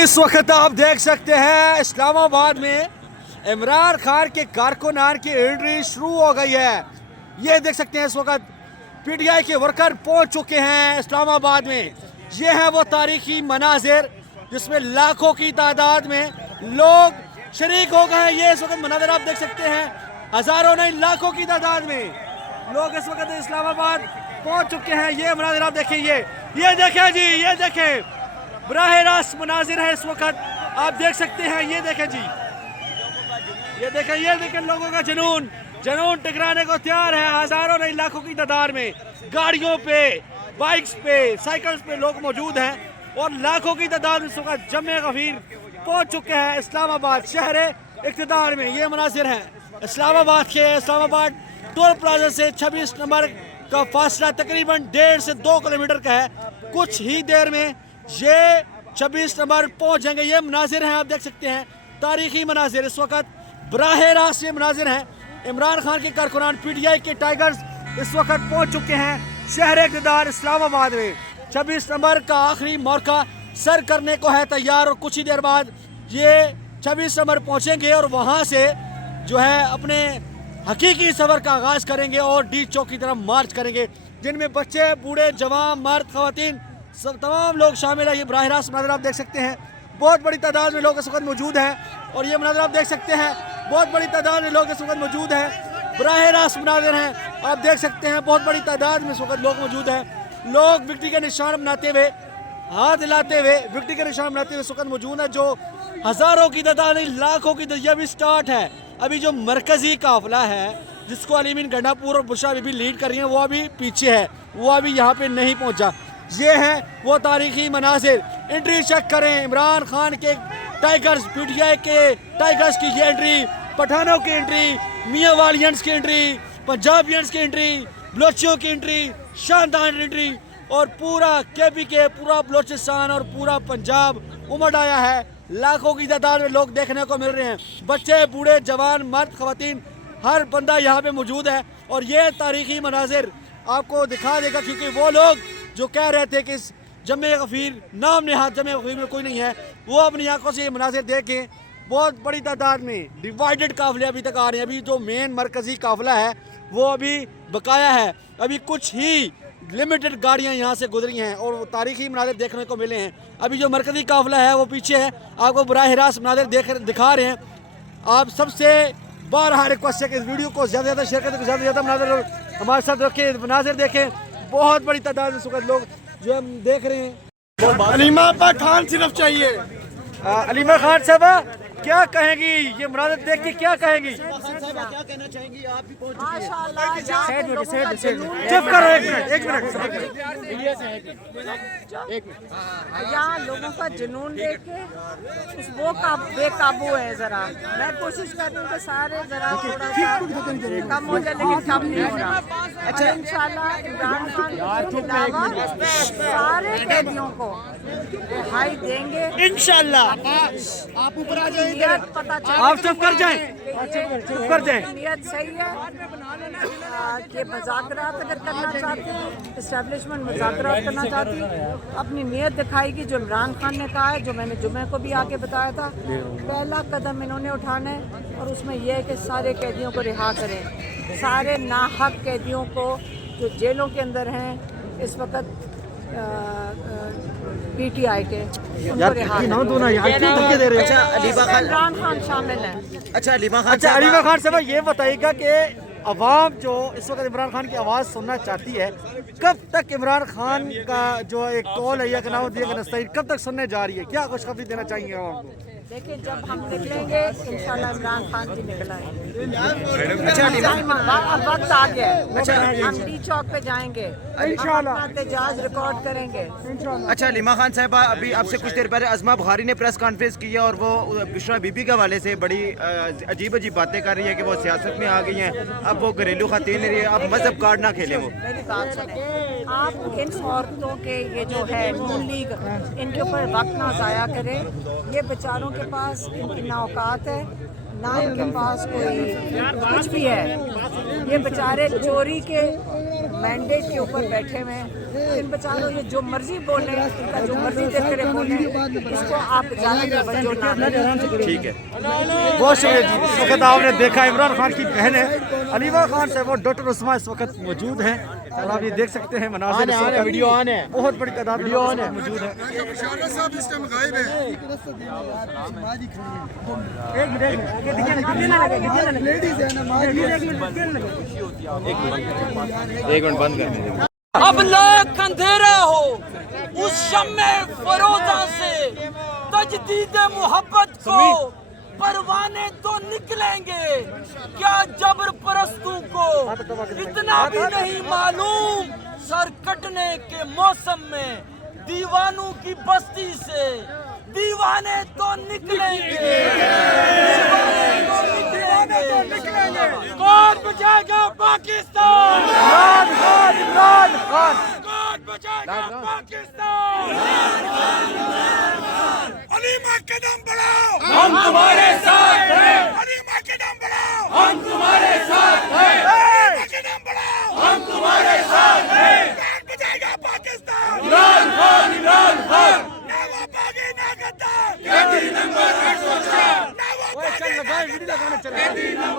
इस वक्त आप देख सकते हैं इस्लामाबाद में इमरान खान के कारकुनान की एंट्री शुरू हो गई है। ये देख सकते हैं इस वक्त पीटीआई के वर्कर पहुंच चुके हैं इस्लामाबाद में। ये है वो तारीखी मनाजिर जिसमें लाखों की तादाद में लोग शरीक हो गए हैं। ये इस वक्त मनाजिर आप देख सकते हैं, हजारों नहीं लाखों की तादाद में लोग इस वक्त इस्लामाबाद पहुंच चुके हैं। ये मनाजिर आप देखें, ये देखें जी, ये देखें बराह रास्त मनाजिर है इस वक्त आप देख सकते हैं। ये देखें जी, ये देखें लोगों का जुनून टकराने को तैयार है। हजारों नहीं लाखों की तादाद में गाड़ियों पे, बाइक्स पे, साइकिल्स पे लोग मौजूद हैं और लाखों की तादाद में इस वक्त जमे गफीर पहुंच चुके हैं इस्लामाबाद शहर इक़्तिदार में। ये मनाजिर हैं इस्लामाबाद टोल प्लाजा से 26 नंबर का फासला तकरीबन 1.5 से 2 किलोमीटर का है। कुछ ही देर में ये 26 नंबर पहुंच जाएंगे। ये मनाजिर हैं आप देख सकते हैं, तारीखी मनाजिर इस वक्त बराह रास्त ये मनाजिर हैं। इमरान खान के कारकुनान पीटीआई के टाइगर्स इस वक्त पहुंच चुके हैं शहर इक़्तिदार इस्लामाबाद में। 26 नंबर का आखिरी मौका सर करने को है तैयार और कुछ ही देर बाद ये 26 नंबर पहुंचेंगे और वहां से जो है अपने हकीकी सफर का आगाज करेंगे और डी चौक की तरफ मार्च करेंगे, जिनमें बच्चे, बूढ़े, जवान, मर्द, खवातीन सब तमाम लोग शामिल है। ये बराह रास्त मनाज़िर आप देख सकते हैं, बहुत बड़ी तादाद में लोग इस वक्त मौजूद हैं और ये मनाज़िर आप देख सकते हैं, बहुत बड़ी तादाद में लोग इस वक्त मौजूद हैं। बराह रास्त मनाज़िर हैं आप देख सकते हैं, बहुत बड़ी तादाद में इस वक्त लोग मौजूद हैं। लोग विक्ट्री के निशान बनाते हुए, हाथ हिलाते हुए विक्ट्री के निशान बनाते हुए इस वक्त मौजूद है। जो हज़ारों की तादाद नहीं लाखों की तादाद अभी स्टार्ट है। अभी जो मरकजी काफिला है जिसको अलीमीन गंडापुर और बुशरा बीबी लीड कर रही हैं वो अभी पीछे है, वो अभी यहाँ पे नहीं पहुँचा। ये है वो तारीखी मनाजिर। एंट्री चेक करें, इमरान खान के टाइगर्स, पीटीआई के टाइगर्स की ये एंट्री, पठानों की एंट्री, मियाँ वालियंस की एंट्री, पंजाबियंस की एंट्री, बलोचियों की एंट्री, शानदार एंट्री और पूरा केपी के, पूरा बलोचिस्तान और पूरा पंजाब उमड़ आया है। लाखों की तादाद में लोग देखने को मिल रहे हैं, बच्चे, बूढ़े, जवान, मर्द, खवातीन, हर बंदा यहाँ पे मौजूद है और ये तारीखी मनाजिर आपको दिखा देगा, क्योंकि वो लोग जो कह रहे थे कि इस जमे गफीर नाम नेहाद जमे गफीर में कोई नहीं है, वो अपनी आंखों से ये मनाजिर देखें। बहुत बड़ी तादाद में डिवाइडेड काफिले अभी तक आ रहे हैं। अभी जो मेन मरकजी काफिला है वो अभी बकाया है, अभी कुछ ही लिमिटेड गाड़ियां यहाँ से गुजरी हैं और वो तारीखी मनाजिर देखने को मिले हैं। अभी जो मरकजी काफिला है वो पीछे है, आपको बराह रास्त मनाजिर दिखा रहे हैं। आप सबसे बारहा रिक्वेस्ट है कि इस वीडियो को ज़्यादा से ज़्यादा शेयर करें, ज़्यादा से ज़्यादा मनाजिर हमारे साथ रखें, मनाजिर देखें। बहुत बड़ी तादाद में लोग जो हम देख रहे हैं। अलीमा खान सिर्फ चाहिए। अलीमा खान साहबा क्या कहेंगी, ये मनाजिर देख के क्या कहेंगी? क्या कहना चाहेंगी आप भी पहुंच चुप करो एक मिनट। यहाँ लोगों का जुनून देख के वो बेकाबू है। जरा मैं कोशिश कर रही हूँ कि सारे जरा थोड़ा सा कम हो जाए, लेकिन कम नहीं हो रहा। अच्छा, इंशाल्लाह इमरान खान सारे कैदियों को रिहाई देंगे इंशाल्लाह। आप ऊपर आ जाइए, पता आप चुप कर जाएं, चुप कर जाएं। नियत सही है कि मुज़ाकरात अगर करना चाहते हैं, इस्टेब्लिशमेंट मुज़ाकरात करना चाहती है, अपनी नियत दिखाएगी। जो इमरान खान ने कहा है, जो मैंने जुमे को भी आके बताया था, पहला कदम इन्होंने उठाना है और उसमें यह है कि सारे कैदियों को रिहा करें, सारे नाहक कैदियों को जो जेलों के अंदर हैं इस वक्त पीटीआई के, उनको रिहा करें। इमरान खान शामिल है। अच्छा अलीमा खान साहब ये बताइएगा कि अवाम जो इस वक्त इमरान खान की आवाज़ सुनना चाहती है, कब तक इमरान खान का जो एक कॉल है या नस्ताइन कब तक सुनने जा रही है? क्या खुशखबरी देना चाहेंगे आवाम को? देखिए, जब हम निकलेंगे इंशाल्लाह इमरान खान जी निकल आएंगे। अब वक्त आ गया है। अच्छा, हम डी चौक पे जाएंगे इंशाल्लाह, एहतजाज रिकॉर्ड करेंगे इंशाल्लाह। अच्छा अलीमा खान साहबा, अभी आपसे कुछ देर पहले अज़मा बुखारी ने प्रेस कॉन्फ्रेंस की है और वो बुशरा बीबी के हवाले से बड़ी अजीब बातें कर रही है कि वो सियासत में आ गई हैं, अब वो घरेलू खातीन रही है, अब मजहब कार्ड ना खेले। वो मेरी बात सुने, आप इन औरतों के ये जो है नून लीग, इनके ऊपर वक्त ना ज़ाया करें। ये बेचारों के पास इनकी ना औकात है, ना इनके पास कोई कुछ भी है। ये बेचारे चोरी के मैंडेट के ऊपर बैठे हुए हैं। इन बेचारों ये जो मर्जी बोले, इनका जो मर्जी देख रहे बोले, इसको आप ज़्यादा तवज्जो ना दें। ठीक है, बहुत शुक्रिया जी। इस वक्त आपने देखा इमरान खान की बहन है अलीमा खान से, वो डॉक्टर उस्मा इस वक्त मौजूद हैं और आप ये देख सकते हैं मनाज़िर इस वक्त वीडियो ऑन है, बहुत बड़ी तादाद वीडियो ऑन है मौजूद है। एक मिनट बंद कर। अब लाख अंधेरा हो उस शम्मे फरोजा से तजदीद मोहब्बत को परवाने तो निकलेंगे, क्या जबर परस्तों को इतना भी नहीं मालूम, सर कटने के मौसम में दीवानों की बस्ती से दीवाने तो निकलेंगे, दीवाने तो निकलेंगे। कौन बचाएगा पाकिस्तान? इमरान खान कौन बचाएगा पाकिस्तान? अलीमा कदम बढ़ाओ, हम तुम्हारे साथ हैं। अलीमा कदम बढ़ाओ, हम तुम्हारे साथ हैं। अलीमा कदम बढ़ाओ, हम तुम्हारे साथ हैं। कौन बचाएगा पाकिस्तान? इमरान खान, इमरान खान। ना वो बागी ना गद्दार। कैदी नंबर 804। ना वो बागी ना गद्दार।